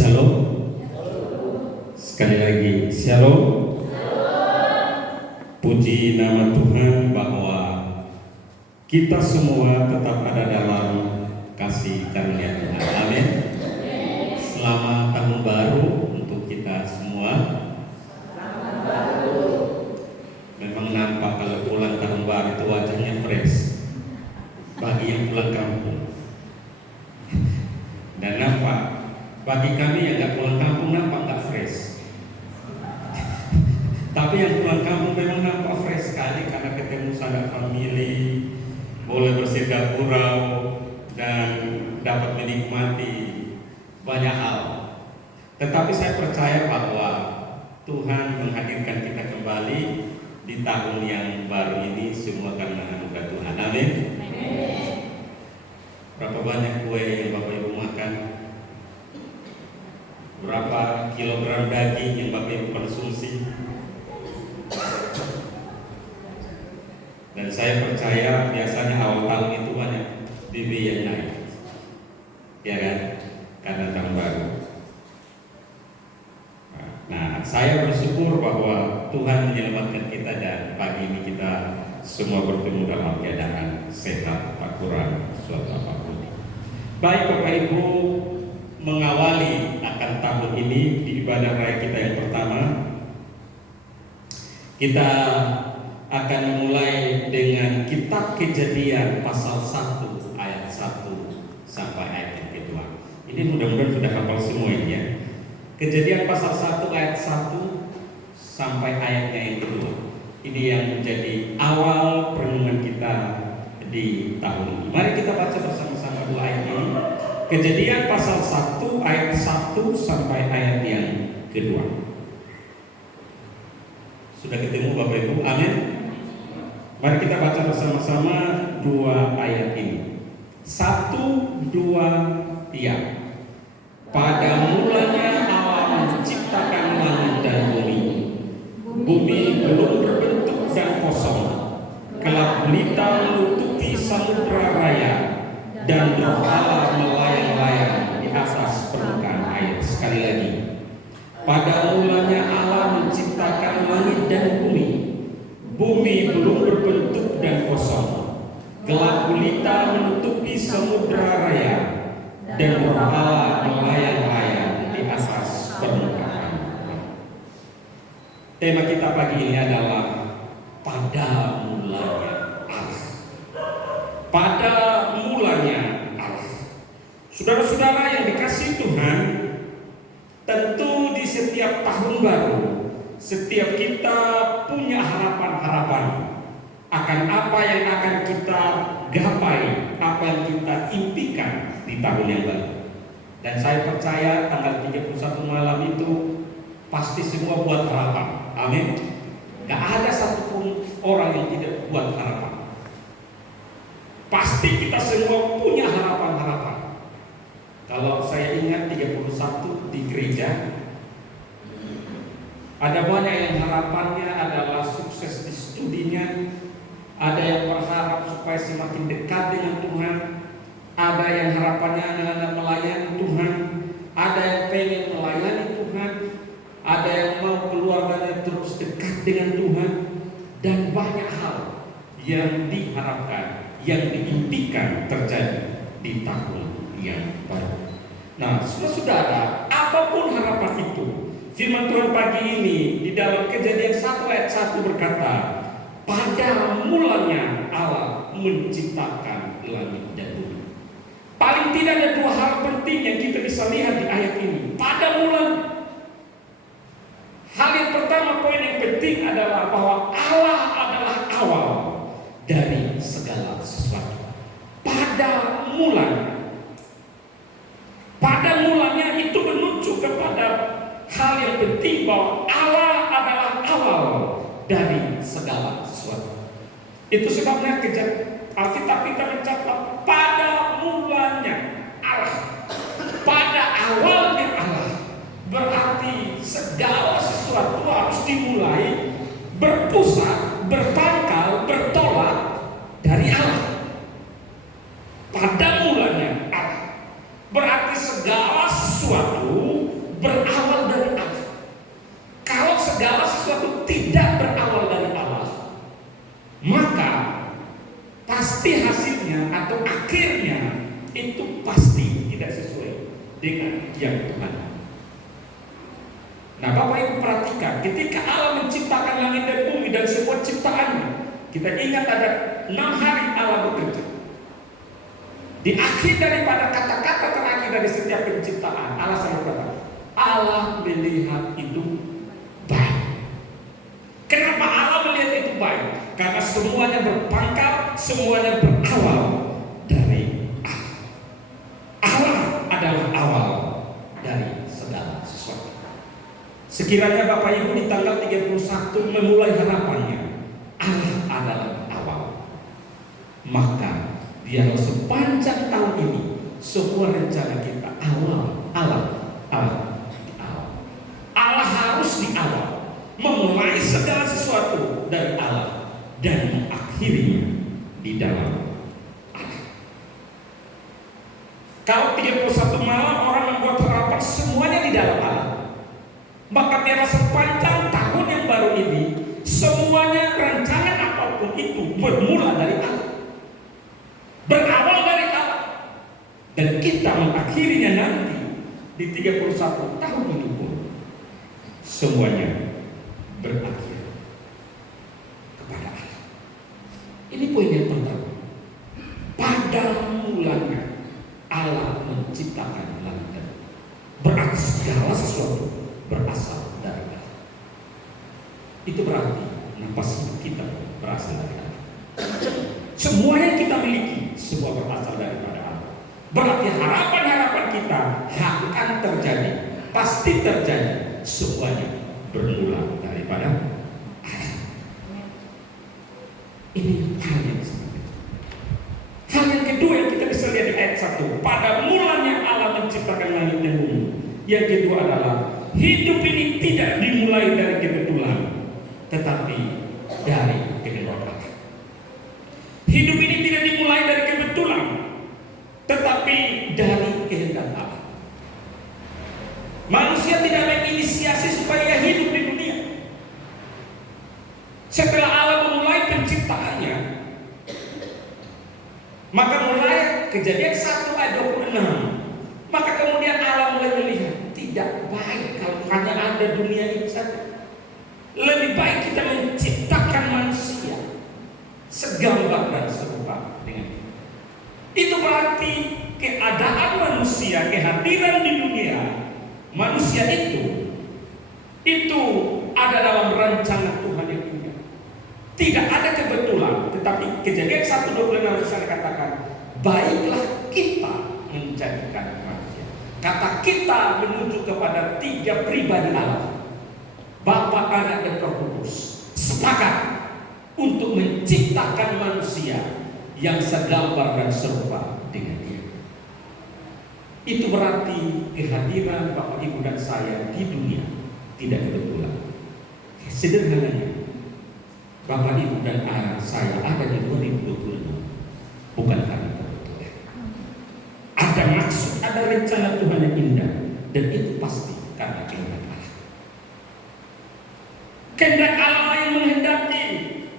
Shalom. Sekali lagi Shalom. Puji nama Tuhan bahwa kita semua tetap ada dalam kasih karunia Tuhan. Amin. Selamat tahun baru untuk kita semua. Memang nampak kalau pulang tahun baru itu wajahnya fresh bagi yang pulang kampung. Dan nampak bagi kami yang gak pulang kampung nampak gak fresh. Tapi yang pulang kampung memang nampak fresh sekali karena ketemu sanak famili, boleh bersenda gurau dan dapat menikmati banyak hal. Tetapi saya percaya bahwa Tuhan menghadirkan kita kembali di tahun yang baru ini semua karena anugerah Tuhan. Amin. Berapa banyak kue yang Bapak Ibu makan? Berapa kilogram daging yang Bapak Ibu konsumsi? Dan saya percaya biasanya awal tahun itu banyak BB yang naik, ya kan? Karena tahun baru. Nah, saya bersyukur bahwa Tuhan menyelamatkan kita dan pagi ini kita semua bertemu dalam keadaan sehat, tak kurang suatu apapun. Baik Bapak Ibu, mengawali akan tahun ini di ibadah raya kita yang pertama, kita akan memulai dengan kitab Kejadian pasal 1 ayat 1 sampai ayat yang kedua. Ini mudah-mudahan sudah hafal semua ini ya. Kejadian pasal 1 ayat 1 sampai ayatnya yang kedua. Ini yang menjadi awal perenungan kita di tahun ini. Mari kita baca bersama-sama dua ayat ini. Kejadian pasal 1 ayat 1 sampai ayat yang kedua. Sudah ketemu Bapak Ibu? Amin. Mari kita baca bersama-sama dua ayat ini. 1, 2, ya. Pada mulanya Allah menciptakan langit dan bumi. Bumi belum berbentuk dan kosong. Gelap gulita menutupi samudra raya dan Roh Allah melayang-layang di atas permukaan air. Sekali lagi. Pada mulanya Allah menciptakan langit dan bumi. Bumi belum berbentuk dan kosong. Gelap gulita menutupi samudra raya dan Roh Allah melayang-layang di atas permukaan. Tema kita pagi ini adalah pada mulanya Allah. Pada mulanya Allah. Saudara-saudara yang dikasihi Tuhan, tentu di setiap tahun baru, setiap kita punya harapan-harapan akan apa yang akan kita gapai, apa yang kita impikan di tahun yang baru. Dan saya percaya tanggal 31 malam itu pasti semua buat harapan. Amin. Gak ada satupun orang yang tidak buat harapan. Pasti kita semua punya harapan-harapan. Kalau saya ingat 31 di gereja, ada banyak yang harapannya adalah sukses di studinya, ada yang berharap supaya semakin dekat dengan Tuhan, ada yang harapannya adalah melayani Tuhan, ada yang pengen melayani Tuhan, ada yang mau keluarganya terus dekat dengan Tuhan, dan banyak hal yang diharapkan, yang diimpikan terjadi di tahun yang baru. Nah, saudara, apapun harapan itu, firman Tuhan pagi ini di dalam Kejadian 1 ayat 1 berkata, pada mulanya Allah menciptakan langit dan bumi. Paling tidak ada dua hal penting yang kita bisa lihat di ayat ini. Pada mulanya. Hal yang pertama, poin yang penting adalah bahwa Allah adalah awal dari segala sesuatu. Pada mulanya. Pada mulanya itu menunjuk kepada hal yang penting bahwa Allah adalah awal dari segala sesuatu. Itu sebabnya Alkitab kita mencatat pada mulanya Allah. Pada awalnya Allah. Berarti segala sesuatu harus dimulai berpusat, berpangkal, bertolak dari Allah. Pada mulanya Allah. Berarti segala sesuatu dengan yang Tuhan. Nah, Bapak Ibu perhatikan, ketika Allah menciptakan langit dan bumi dan semua ciptaannya, kita ingat ada 6 hari Allah bekerja. Di akhir daripada kata-kata terakhir dari setiap penciptaan, Allah selalu berkata, Allah melihat itu baik. Kenapa Allah melihat itu baik? Karena semuanya berpangkal, semuanya berawal dari Allah. Allah adalah awal dari segala sesuatu. Sekiranya Bapak Ibu di tanggal 31 memulai harapannya, Allah adalah awal, maka biar sepanjang tahun ini semua rencana kita Allah harus di awal, memulai segala sesuatu dari Allah dan mengakhirinya di dalam Allah. Kalau 31 malam orang membuat harapan semuanya di dalam Allah, maka biar sepanjang tahun yang baru ini semuanya rancangan apapun itu bermula dari Allah, berawal dari Allah, dan kita mengakhirinya nanti di 31 tahun ini pun semuanya berakhir kepada Allah. Ini poin yang pertama. Pada mulanya Allah menciptakan langit dan bumi. Berarti segala sesuatu berasal dari Allah. Itu berarti nafas hidup kita berasal dari Allah. Semua yang kita miliki semua berasal daripada Allah. Berarti harapan-harapan kita akan terjadi, pasti terjadi, semuanya bermula daripada Allah. Ini hal yang sama. Hal yang kedua yang kita bisa lihat di ayat 1, pada mulanya Allah menciptakan langit dan bumi. Yang kedua adalah hidup ini tidak dimulai dari kebetulan, tetapi dari kehendak Allah. Hidup ini tidak dimulai dari kebetulan, tetapi dari kehendak Allah. Manusia tidak menginisiasi supaya hidup di dunia. Setelah Allah memulai penciptaannya, maka mulai Kejadian 1 ayat 26, maka kemudian Allah mulai melihat tidak baik kalau hanya ada dunia ini saja. Lebih baik kita menciptakan manusia segambar dan serupa dengan kita. Itu berarti keadaan manusia, kehadiran di dunia manusia itu ada dalam rancangan Tuhan yang indah. Tidak ada kebetulan, tetapi Kejadian 1:26 bisa dikatakan, baiklah kita menjadikan manusia. Kata kita menuju kepada 3 pribadi Allah, Bapa, Anak, dan Roh Kudus, sepakat untuk menciptakan manusia yang segambar dan serupa dengan Dia. Itu berarti kehadiran Bapak, Ibu, dan saya di dunia tidak kebetulan. Sederhananya, Bapak, Ibu, dan saya ada di 2026 bukan karena kebetulan. Ada maksud, ada rencana Tuhan yang indah, dan itu pasti karena kehendak Allah. Kehendak Allah yang menghendaki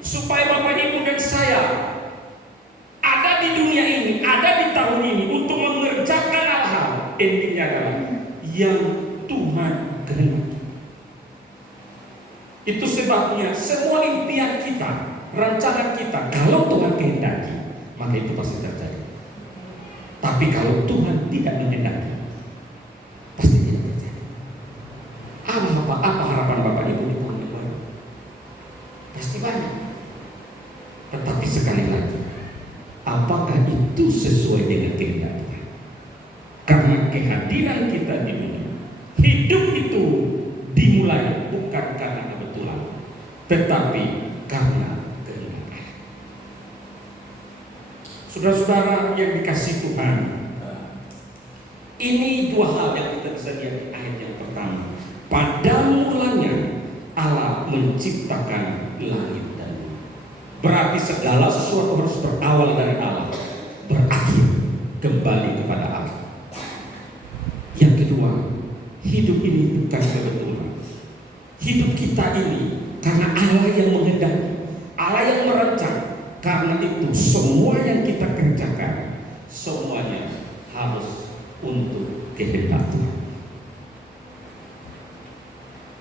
supaya Bapak, Ibu, dan saya ada di dunia ini, ada di tahun ini untuk mengerjakan hal-hal. Intinya adalah yang Tuhan kehendaki. Itu sebabnya semua impian kita, rancangan kita, kalau Tuhan kehendaki, maka itu pasti terjadi. Tapi kalau Tuhan tidak menghendaki, pasti tidak terjadi. Apa harapan Bapak, Ibu di tahun yang baru? Pasti banyak. Tetapi sekali lagi, apakah itu sesuai dengan kehendak Tuhan? Karena kehadiran kita di dunia, hidup itu dimulai bukan karena kebetulan, tetapi karena kehendak Allah. Saudara-saudara yang dikasihi Tuhan, ini 2 hal yang kita bisa lihat di ayat yang pertama. Pada mulanya Allah menciptakan langit dan bumi. Berarti segala sesuatu harus berawal dari Allah, berakhir kembali kepada Allah. Yang kedua, hidup ini bukan kebetulan. Hidup kita ini karena Allah yang menghendaki, Allah yang merancang. Karena itu semua yang kita kerjakan semuanya harus untuk kehendak Tuhan.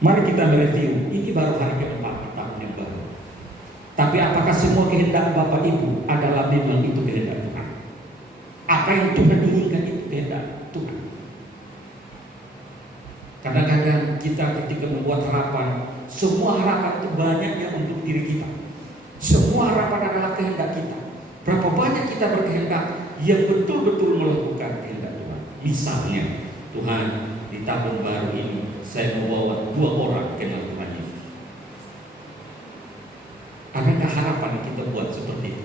Mari kita mereview, ini baru hari keempat di tahun yang baru. Tapi apakah semua kehendak Bapak Ibu adalah memang itu kehendak Tuhan? Apa yang Tuhan inginkan itu kehendak Tuhan? Kadang-kadang kita ketika membuat harapan, semua harapan itu banyaknya untuk diri kita. Semua harapan adalah kehendak kita. Berapa banyak kita berkehendak yang betul-betul melakukan kehendak Tuhan. Misalnya, Tuhan, di tahun baru ini saya membawa 2 orang kenal Tuhan Yesus. Adakah harapan yang kita buat seperti itu?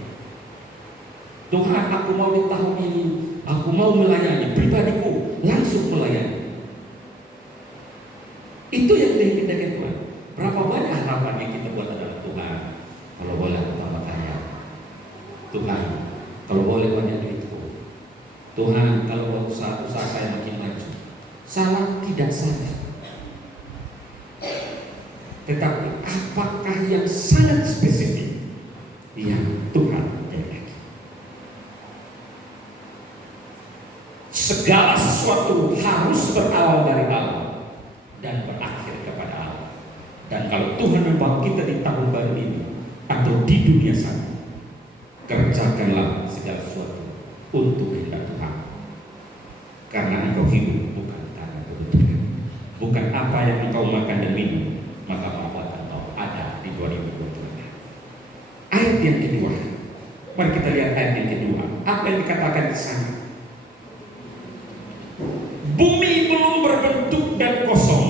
Tuhan, aku mau di tahun ini, aku mau melayani pribadiku, langsung melayani. Itu yang diinginkan Tuhan. Berapa banyak harapan yang kita buat adalah Tuhan, kalau boleh aku tambah kaya. Tuhan, kalau boleh banyak duitku. Tuhan, kalau usaha saya makin maju. Salah tidak salah. Tetapi apakah yang sangat spesifik yang Tuhan kehendaki? Segala sesuatu harus berawal dari Allah dan berakhir kepada Allah. Dan kalau Tuhan membawa kita di tahun baru ini atau di dunia sana, kerjakanlah segala sesuatu untuk kehendak Tuhan. Karena engkau hidup bukan karena kebetulan, bukan apa yang engkau makan dan minum, maka perbuatan engkau ada di 2022. Ayat yang kedua, mari kita lihat ayat yang kedua. Apa yang dikatakan di sana? Bumi belum berbentuk dan kosong,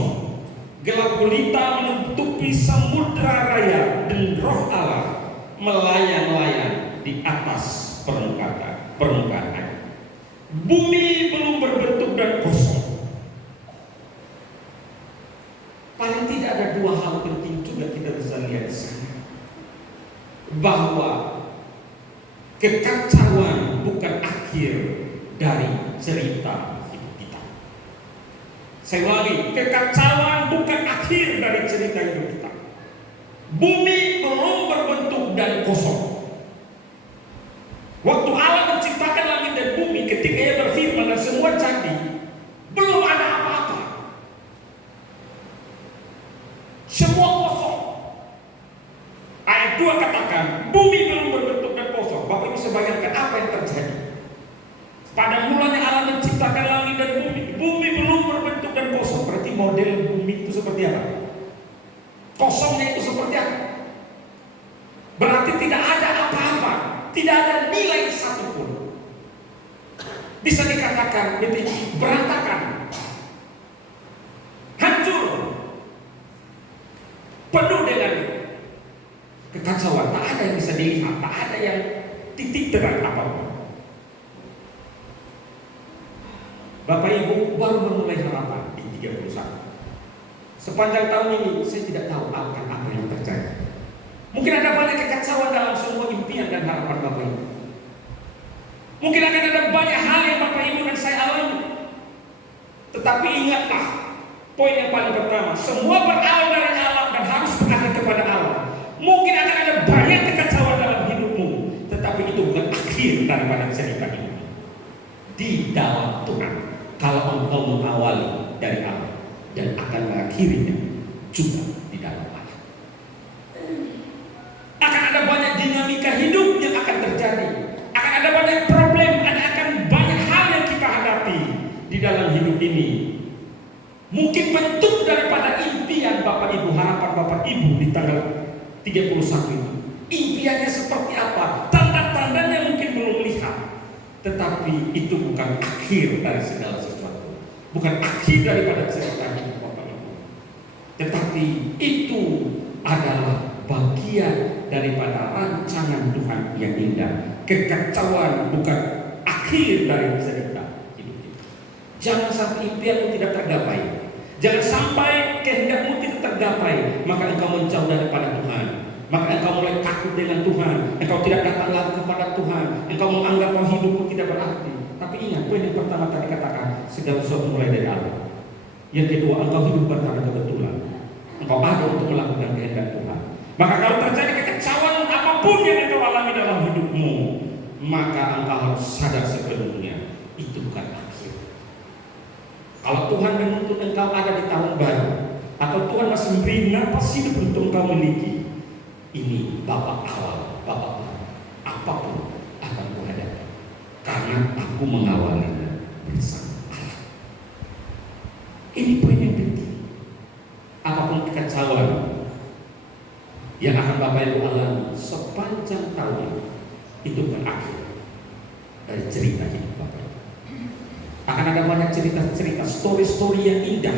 gelap gulita menutupi samudra raya, dan Roh Allah melayang-layang di atas permukaan air. Bumi belum berbentuk dan kosong. Paling tidak ada 2 hal penting juga kita bisa lihat di sana, bahwa kekacauan bukan akhir dari cerita hidup kita. Saya ulangi, kekacauan bukan akhir dari cerita hidup kita. Bumi belum berbentuk dan kosong. Waktu Allah menciptakan langit dan bumi, ketika Ia berfirman dan semua jadi, belum ada apa-apa. Semua kosong. Ayat 2 katakan, bumi belum berbentuk dan kosong. Bapak bisa bayangkan apa yang terjadi. Pada mulanya Allah menciptakan langit dan bumi. Bumi belum berbentuk dan kosong. Berarti model bumi itu seperti apa? Kosongnya itu seperti apa? Berarti tidak ada apa-apa. Tidak ada nilai satupun. Bisa dikatakan berantakan, hancur, penuh dengan kekacauan. Tak ada yang bisa dilihat, tak ada yang titik terang apapun. Bapak Ibu baru memulai harapan di 31. Sepanjang tahun ini saya tidak tahu akan apa yang terjadi. Mungkin ada banyak kekacauan dalam semua impian dan harapan Bapak Ibu. Mungkin akan ada banyak hal yang Bapak Ibu dan saya alami. Tetapi ingatlah, poin yang paling pertama, semua berawal dari Allah dan harus berakhir kepada Allah. Mungkin akan ada banyak kekacauan dalam hidupmu, tetapi itu bukan akhir daripada cerita ini. Di dalam Tuhan, kalau engkau mengawali dari Allah dan akan mengakhirinya juga di dalam Allah. Akan ada banyak dinamika hidup yang akan terjadi. Akan ada banyak problem, akan banyak hal yang kita hadapi di dalam hidup ini. Mungkin bentuk daripada impian Bapak Ibu, harapan Bapak Ibu di tanggal 31 ini. Impiannya seperti apa? Tanda-tandanya mungkin belum lihat. Tetapi itu bukan akhir dari segala sesuatu. Bukan akhir daripada cerita hidup Bapak Ibu. Tetapi itu adalah bagian daripada rancangan Tuhan yang indah. Kekacauan bukan akhir dari cerita hidup kita. Jangan sampai impianmu tidak tergapai. Jangan sampai kehendakmu tidak tergapai, maka engkau menjauh daripada Tuhan. Maka engkau mulai takut dengan Tuhan. Engkau tidak datang lagi kepada Tuhan. Engkau menganggap bahwa hidupmu tidak berarti. Tapi ingat, poin yang pertama tadi katakan, segala sesuatu mulai dari Allah. Yang kedua, engkau hidup karena kebetulan. Engkau ada untuk melakukan kehendak Tuhan. Maka kalau terjadi kekacauan apapun yang engkau alami dalam hidupmu, maka engkau harus sadar sepenuhnya itu bukan akhir. Kalau Tuhan menuntut engkau ada di tahun baru, atau Tuhan masih memberi napas hidup untuk engkau miliki, ini babak awal, babak baru. Apapun akan kuhadapi, karena aku mengawalinya bersama Allah. Ini poin yang penting. Apapun kekacauan yang akan Bapak Ibu alami sepanjang tahun, itu berakhir dari cerita hidup Bapak Ibu. Akan ada banyak cerita-cerita, story-story yang indah.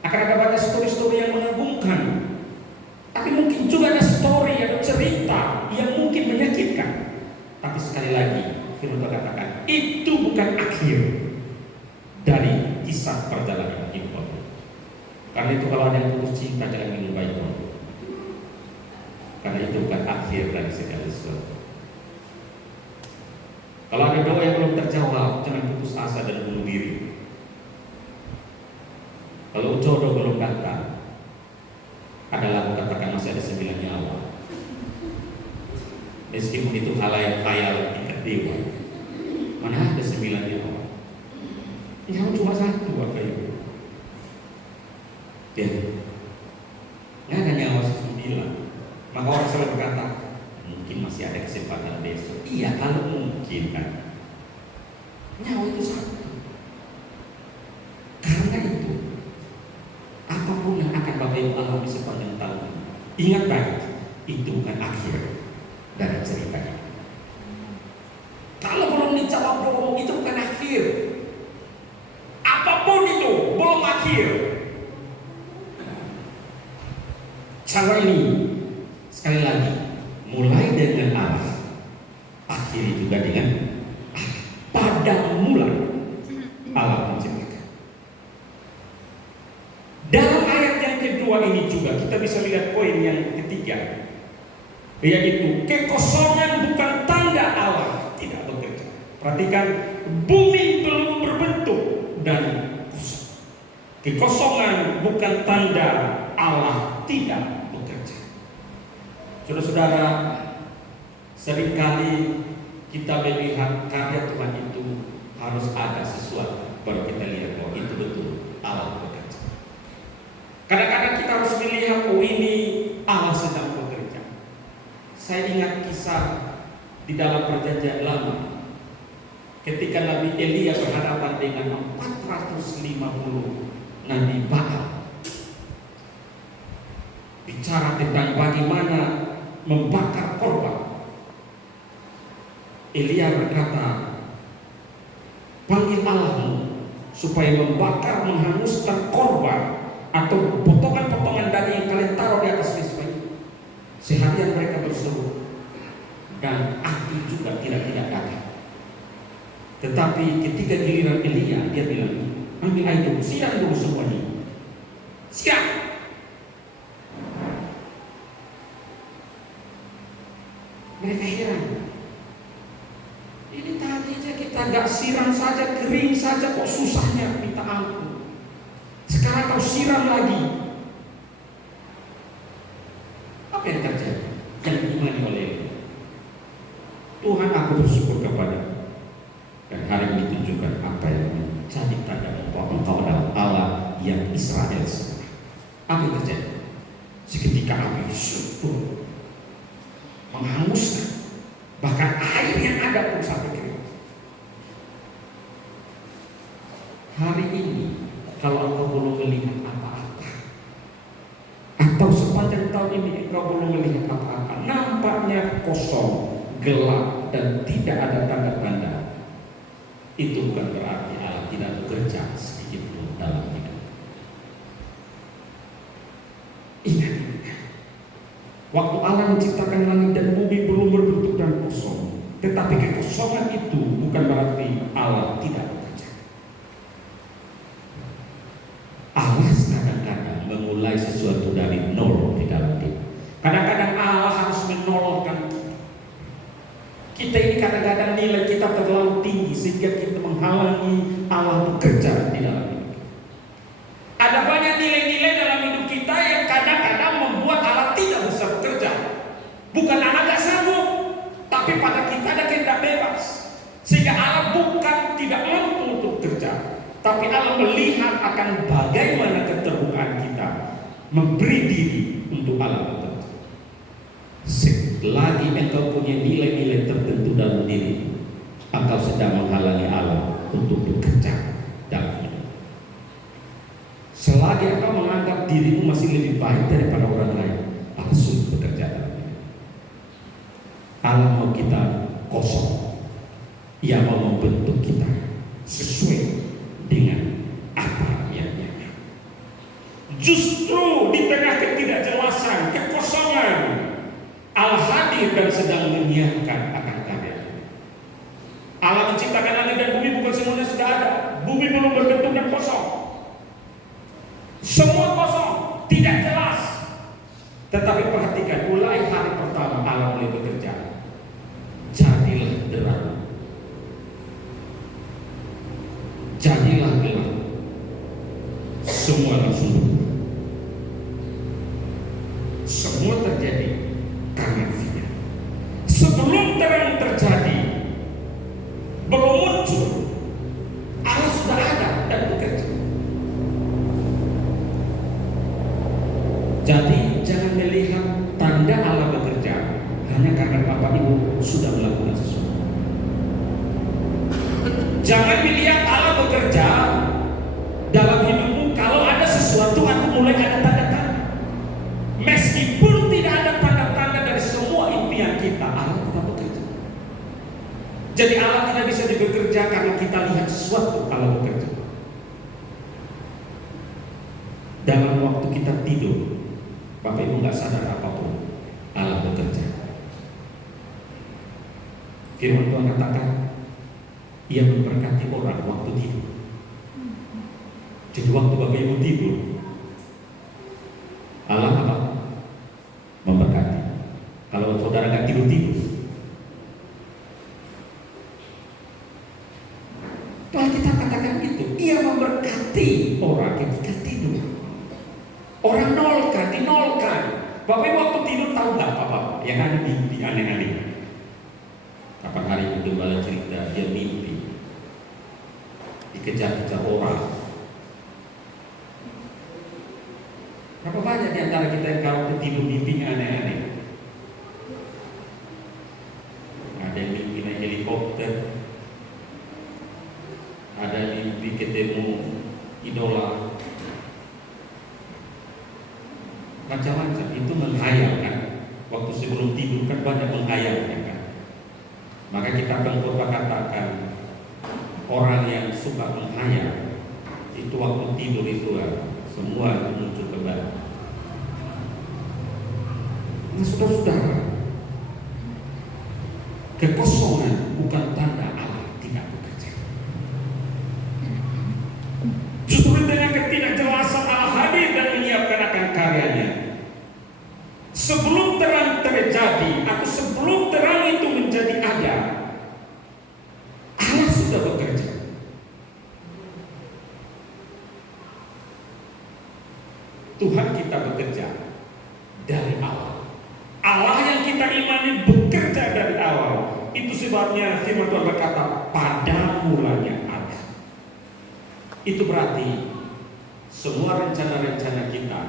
Akan ada banyak story-story yang mengagumkan. Tapi mungkin juga ada story, ada cerita yang mungkin menyakitkan. Tapi sekali lagi, firman Tuhan katakan, itu bukan akhir dari kisah perjalanan hidup Bapak. Karena itu kalau ada yang putus cinta, jangan minum baik. Karena itu bukan akhir dari segala sesuatu. Kalau ada doa yang belum terjawab, jangan putus asa dan bunuh diri. Kalau jodoh belum datang, adalah katakan masih ada 9 nyawa. Meskipun itu khayal tingkat dewa, mana ada 9 nyawa? Nyawa cuma satu, apa itu? Ya, nggak ada nyawa 9. Maka orang selalu berkata, mungkin masih ada kesempatan besok. Iya, kalau mungkin kan. Nyawa itu satu. Karena itu, apapun yang akan Bapak Ibu alami sepanjang tahun, ingat baik, itu bukan akhir dari cerita ini. Kalau belum dijawab doa, itu bukan akhir. Apapun itu, belum akhir. Cara ini, sekali lagi, mulai dengan Allah, akhiri juga dengan Allah. Pada mula Allah menciptakan. Dalam ayat yang kedua ini juga kita bisa lihat poin yang ketiga, yaitu kekosongan bukan tanda Allah tidak bekerja. Perhatikan, bumi belum berbentuk dan kosong. Kekosongan bukan tanda Allah tidak bekerja. Saudara-saudara, seringkali kita melihat karya Tuhan itu harus ada sesuatu baru kita lihat bahwa itu betul Allah bekerja. Kadang-kadang kita harus melihat, oh ini Allah sedang bekerja. Saya ingat kisah di dalam perjanjian lama, ketika Nabi Elia berhadapan dengan 450 Nabi Baal, bicara tentang bagaimana membakar korban. Elia berkata, panggil Allahmu supaya membakar, menghanguskan korban atau potongan-potongan daging yang kalian taruh di atas mezbah itu. Seharian mereka berseru dan api juga tidak datang. Tetapi ketika giliran Elia, dia bilang, ambil air dulu, siram dulu semuanya. Siap. Mereka heran. Ini tadi aja kita gak siram saja, kering saja, kok susahnya minta ampun. Sekarang kau siram lagi. Apa yang terjadi? Yang diimani oleh Tuhan, aku bersyukur kepada. Dan hari ini tunjukkan apa yang menjadi tanda bahwa engkau adalah Allah yang Israel semua. Apa yang terjadi? Seketika api syukur menghanguskan, bahkan air yang ada pun sampai kering. Hari ini kalau engkau belum melihat apa-apa, atau sepanjang tahun ini engkau belum melihat apa-apa, nampaknya kosong, gelap, dan tidak ada tanda-tanda, itu bukan berarti Allah tidak bekerja sedikit pun dalam hidup. Ingat, waktu Allah menciptakan langit dan bumi belum berbentuk dan kosong, tetapi kekosongan itu bukan berarti Allah tidak bekerja. Allah kadang-kadang memulai sesuatu dari nol di dalam hidup. Kadang-kadang Allah harus menolongkan kita. Kita ini kadang-kadang nilai kita terlalu tinggi sehingga kita menghalangi Allah bekerja di dalam hidup kita. Ada banyak nilai-nilai dalam hidup kita yang kadang-kadang membuat Allah tidak bisa bekerja. Bukan Allah tidak sanggup, tapi pada kita ada kehendak bebas, sehingga Allah bukan tidak mampu untuk bekerja, tapi Allah melihat akan bagaimana keterbukaan kita memberi diri untuk Allah bekerja. Selagi engkau punya nilai-nilai tertentu dalam diri, engkau sedang menghalangi Allah untuk bekerja dalam hidup. Selagi engkau menganggap dirimu masih lebih baik daripada orang lain, Allah sulit bekerja dalam hidup. Allah mau kita kosong. Ia mau membentuk kita sesuai dengan apa yang Dia mau. Justru di tengah ketidakjelasan, kekosongan, Allah hadir dan sedang menyiapkan akan karya. Allah menciptakan langit dan bumi bukan semuanya sudah ada. Bumi belum berbentuk dan kosong. Semua kosong, tidak jelas. Tetapi perhatikan, mulai hari pertama Allah mulai bekerja. Jadilah terang. Jadilah gelap. Semua langsung berubah. Semua terjadi karena Dia. Sebelum terang terjadi, belum muncul, Allah sudah ada dan bekerja. Jadi jangan melihat tanda Allah bekerja hanya karena Bapak Ibu sudah melakukan sesuatu. Jangan melihat Allah bekerja dalam hidupmu kalau ada sesuatu atau mulai ada tanda-tanda. Meskipun tidak ada tanda-tanda dari semua impian kita, Allah tetap bekerja. Jadi Allah tidak bisa bekerja karena kita lihat sesuatu, Allah bekerja. Dalam waktu kita tidur, Bapak Ibu nggak sadar apapun, Allah bekerja. Firman Tuhan katakan, Ia memberkati orang waktu tidur. Jadi waktu Bapak Ibu tidur, Allah apa? Memberkati. Kalau saudara nggak tidur, Tuhan kita katakan gitu. Ia memberkati orang ketika tidur. Orang nolkan, dinolkan. Bapak Ibu waktu tidur tahu nggak apa-apa? Yang ada mimpi aneh-aneh. Kapan hari itu gembala cerita dia mimpi dikejar-kejar orang. Berapa banyak di antara kita yang kalau tidur mimpinya aneh-aneh? Ada yang mimpi naik helikopter, ada yang mimpi ketemu idola, macam-macam. Itu menghayalkan. Waktu sebelum tidur kan banyak menghayalkan kan. Maka kita pengkhotbah katakan orang yang suka menghayal itu waktu tidur itu semua muncul kembali. Nah, saudara-saudara, kekosongan bukan tanda Allah tidak bekerja. Justru dengan ketidakjelasan Allah hadir dan menyiapkan akan karyanya. Sebelum terang terjadi atau sebelum terang itu menjadi ada, Allah sudah bekerja. Tuhan kita bekerja dari awal. Allah yang kita imani bekerja dari awal. Itu sebabnya firman Tuhan berkata, pada mulanya ada. Itu berarti semua rencana-rencana kita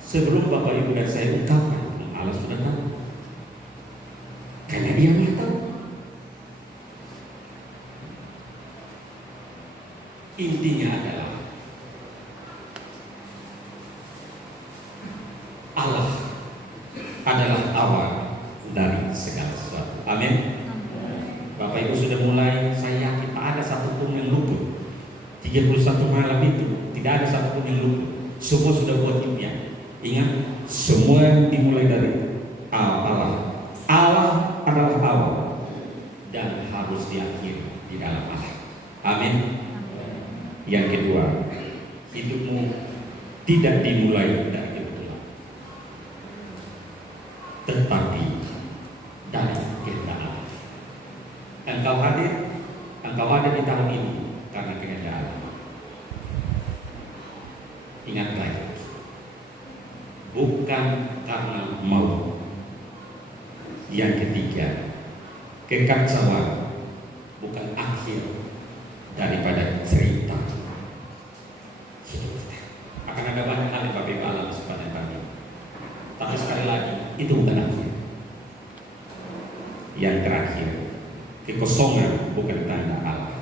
sebelum Bapak Ibu dan saya ungkapkan, Allah sudah tahu. Karena Dia Maha tahu. Intinya adalah Allah adalah awal dari segala sesuatu. Amin. Bapak Ibu sudah mulai, saya yakin tak ada satupun yang luput. 31 malam itu tidak ada satupun yang luput. Semua sudah buat impian. Ingat, semua dimulai dari Allah. Allah adalah awal dan harus diakhiri di dalam Allah. Amin. Yang kedua, hidupmu tidak dimulai dari kebetulan, tetapi dari kehendak Allah. Engkau ada di tahun ini karena kehendak Allah. Ingat lagi, bukan karena mau. Yang ketiga, kekacauan bukan akhir daripada cerita itu bukan akhir. Yang terakhir, kekosongan bukan tanda Allah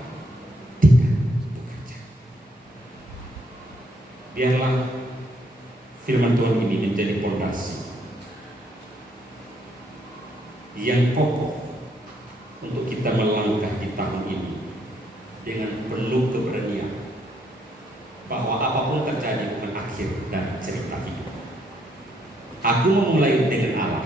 tidak bekerja. Biarlah firman Tuhan ini menjadi fondasi yang kokoh untuk kita melangkah di tahun ini dengan penuh keberanian bahwa apapun terjadi bukan akhir dari cerita hidup. Aku memulai dengan Allah,